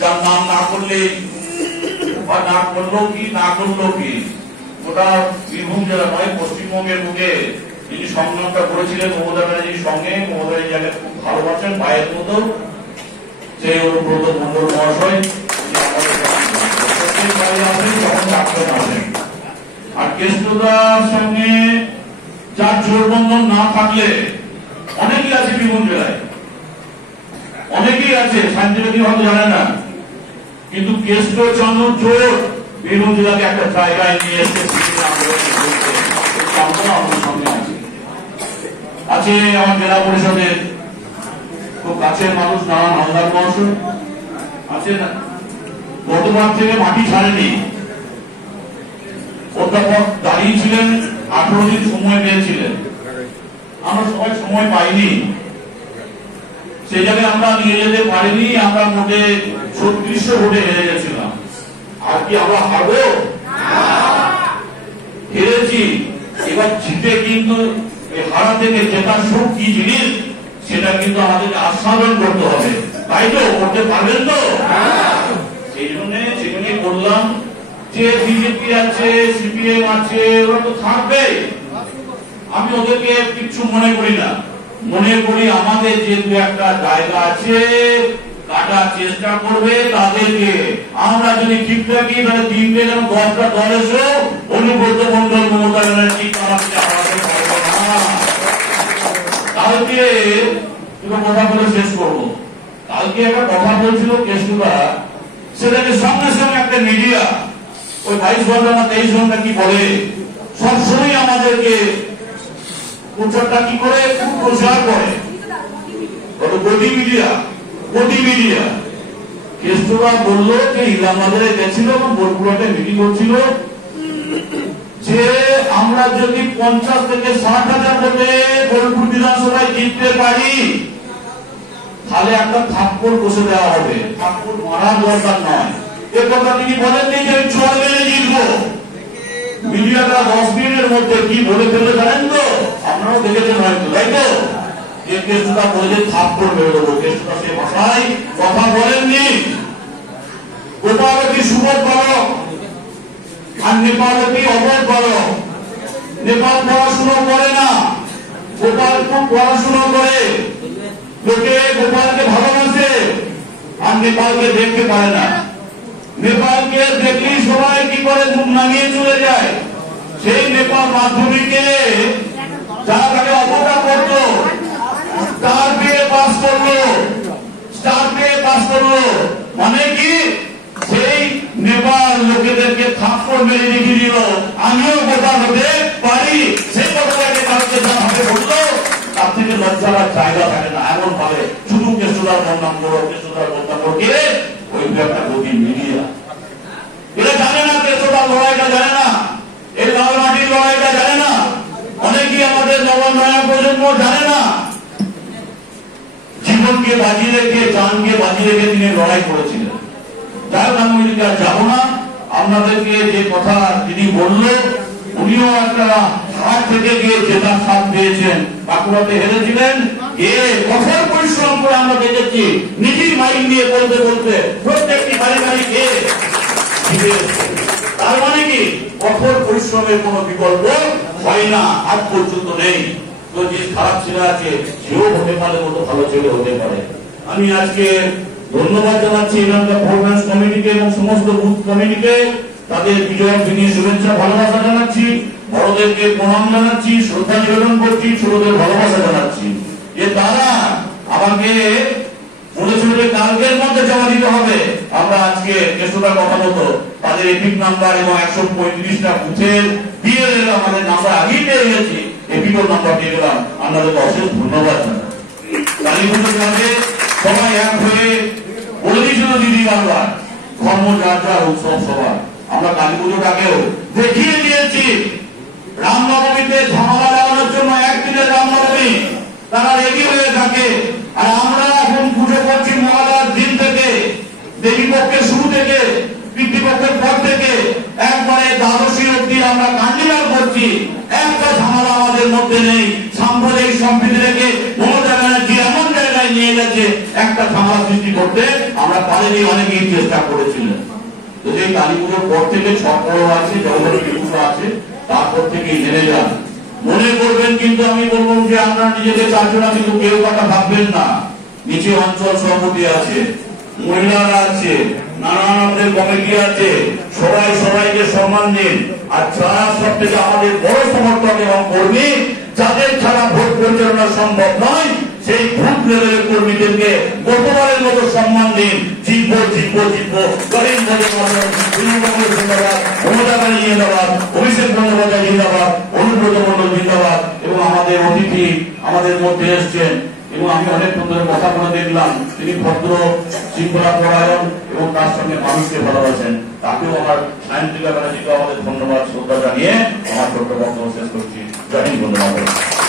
যার নাম না করলে বা না করলো কি ওটা বীরভূম জেলা নয়, পশ্চিমবঙ্গের বুকে যিনি সংগ্রামটা করেছিলেন মমতা ব্যানার্জির সঙ্গে, মমতা যাকে খুব ভালোবাসেন ভাইয়ের মতো, সেই অনুব্রত মন্ডল মহাশয় আসেন। আর কেষ্টদার সঙ্গে যার জোরবন্ধন না থাকলে অনেকেই আছে বীরভূম জেলায়, অনেকেই আছে, শান্তিবাদী হয়তো জানে না, কিন্তু কেষ্ট চাঁদুর জোর বীরভূম জেলাকে একটা জায়গায় নিয়ে এসে আছে। আমার জেলা পরিষদের খুব কাছের মানুষ নারায়ণ হালদার মহাশয় আছে না, গতবার থেকে মাটি ছাড়েনি। অধ্যাপক দাঁড়িয়েছিলেন, 18 দিন সময় পেয়েছিলেন, আমরা সবাই সময় পাইনি, সেই জায়গায় আমরা নিয়ে যেতে পারিনি। আমরা মোটে 3600 ভোটে হেরে গেছিলাম। আর কি আমরা হারবো? হেরেছি, এবার জিতে কিন্তু হারা থেকে জেতার সুখ কি জিনিস সেটা কিন্তু আমাদেরকে আস্বাদন করতে হবে, তাই তো? করতে পারবেন তো? সেই জন্য সেখানে বললাম যে বিজেপি আছে, সিপিএম আছে, ওরা তো থাকবে, আমি ওদেরকে কিছু মনে করি না। মনে করি আমাদের যে দু একটা জায়গা আছে কাটার চেষ্টা করবে তাদেরকে। আমরা যদি ঠিক থাকি তাহলে 3টে যেন 10টা দল এসো অনুব্রত মন্ডল মমতা ব্যানার্জি কালকে কথা বলে শেষ করবো। কালকে একটা কথা বলছিল কেষ্টদা, সেটাকে সঙ্গে সঙ্গে একটা মিডিয়া ওই 22 ঘন্টা না 23 ঘন্টা কি বলে সবসময় আমাদেরকে প্রচারটা কি করে প্রচার করে গদি মিডিয়া। কেষ্টদা বললো যে ইলামবাজারে গেছিল এবং বোলপুরাতে মিটিং করছিল যে আমরা যদি 50 থেকে 60,000 ভোটে বোলপুর বিধানসভায় জিততে পারি তাহলে একটা থাপ্পড় বসে দেওয়া হবে, থাপ্পড় মারা দরকার নয়। এ কথা তিনি বলেননি যে আমি চোর মেরে জিতবো। মিডিয়াটা 10 মিনিটের মধ্যে কি বলে ফেলে জানেন তো? আপনারাও দেখেছেন হয়তো, তাই তো? যে কেষ্টদা বলে থাপ্পড় মেরে দেবো। কেষ্টদা সে ভাষায় কথা বলেননি। গোপালতি সুবোধ বালক আর নেপালতি অবোধ বালক। নেপাল পড়াশুনো করে না, গোপাল খুব পড়াশুনো করে, লোকে গোপালকে ভালোবাসে, আর নেপালকে দেখতে পারে না। নেপালকে দেখলেই সবাই কি করে মুখ নামিয়ে চলে যায়। সেই নেপাল মাধ্যমিকে যারা তাকে অবজ্ঞা করত, স্টার পেয়ে পাস করলো, মানে কি সেই নেপাল লোকেদেরকে থাপ্পড় মেরে দেখিয়ে দিল আমিও গোপাল হতে পারি। সেই কথাটাকে কালকে যারা হাতে বললো তার থেকে লজ্জার জায়গা থাকে না। এমন ভাবে শুধু কেষ্টদার বদনাম করো, কেষ্টদার বদনাম করো, কে ওই একটা গতি মিডিয়া। এরা জানে না কেষ্টদার লড়াইটা, জানে না এই লাল মাটির লড়াইটা, জানে না অনেকেই আমাদের নয়া প্রজন্ম জানে না। জীবনকে বাজিয়ে রেখে, জানকে বাজিয়ে রেখে তিনি লড়াই করেছিলেন। যাই হোক, আমি আর যাবো না। আপনাদেরকে যে কথা তিনি বললো, উনিও একটা হাত থেকে গিয়ে জেতার স্বাদ পেয়েছেন। বাঁকুড়াতে হেরেছিলেন, কঠোর পরিশ্রম করে আমরা দেখেছি, নিজের মাইক নিয়ে বলতে প্রত্যেকটি বাড়ি গিয়ে তার মানে কি কঠোর পরিশ্রমের কোন বিকল্প হয় না, আজ পর্যন্ত নেই। তো যে খারাপ ছেলে আছে সেও হতে পারে, মতো ভালো ছেলে হতে পারে। আমি আজকে ধন্যবাদ জানাচ্ছি এখানকার পারফরম্যান্স কমিটিকে এবং সমস্ত বুথ কমিটিকে, তাদের বিজয়ের দিনে শুভেচ্ছা ভালোবাসা জানাচ্ছি, বড়দেরকে প্রণাম জানাচ্ছি, শ্রদ্ধা নিবেদন করছি, ছোটদের ভালোবাসা জানাচ্ছি। যে তারা আমাকে বলেছিল যে কালকের মধ্যে জমা দিতে হবে। আমরা আজকে কেষ্টদার কথা মতো তাদের এপিক নাম্বার এবং 135টা বুথের দিয়ে আমাদের নাম্বার আগেই পেয়ে গেছি, এপিকও নাম্বার দিয়ে গেলাম। আপনাদেরকে অশেষ ধন্যবাদ জানাই। কালী পুজোর আগে সবাই এক হয়ে বলে দিয়েছিল দিদি বারবার ধর্ম যার যার উৎসব সবার। আমরা কালী পুজোটাকেও দেখিয়ে দিয়েছি। রামনবমীতে ঝামেলা লাগানোর জন্য একদিনের রামনবমী তারা রেডি হয়ে থাকে, আর আমরা এখন পুজো করছি মহালয়ার দিন থেকে, দেবী পক্ষের শুরু থেকে, পিতৃপক্ষের পর থেকে একবারে দ্বাদশী অব্দি আমরা কান্ডিলাল করছি। একটা ঝামেলা আমাদের মধ্যে নেই। সাম্প্রদায়িক সম্প্রীতি রেখে মমতা ব্যানার্জি এমন জায়গায় নিয়ে নিয়ে গেছে একটা ঝামেলা সৃষ্টি করতে, আমরা পারিনি, অনেকেই চেষ্টা করেছিলেন। তো এই কালীপুরের পর থেকে ছপড় আছে, জগতের কিছু আছে, তারপর থেকে জেনে যান। মনে করবেন কিন্তু আমি বলবো যে আপনারা নিজেদের চারজনা কিন্তু কেউ কথা ভাববেন না। নিচে অঞ্চল সভাপতি আছে, মহিলারা আছে, নানান আমাদের কমিটি আছে, সবাই সবাইকে সম্মান দিন। আর যারা সব থেকে আমাদের বড় সমর্থক এবং কর্মী, যাদের ছাড়া ভোট পরিচালনা সম্ভব নয়, সেই ভোট লেভেলের কর্মীদেরকে গতবারের মতো সম্মান দিন। জিতবো জিতবো জিতবো, করিম বন্দ্যোপাধ্যায় জিন্দাবাদ, মমতা ব্যানার্জি জিন্দাবাদ, অভিষেক বন্দ্যোপাধ্যায় জিন্দাবাদ, অনুব্রত মন্ডল জিন্দাবাদ। এবং আমাদের অতিথি আমাদের মধ্যে এসছেন, এবং আমি অনেক সুন্দর কথা বলে দেখলাম, তিনি ভদ্র, শৃঙ্খলা পরায়ণ এবং তার সঙ্গে মানুষকে ভালোবাসেন। তাকেও আমার সায়ন্তিকা ব্যানার্জিকে আমাদের ধন্যবাদ শ্রদ্ধা জানিয়ে আমার ছোট্ট বক্তব্য শেষ করছি। জয় হিন্দ, ধন্যবাদ।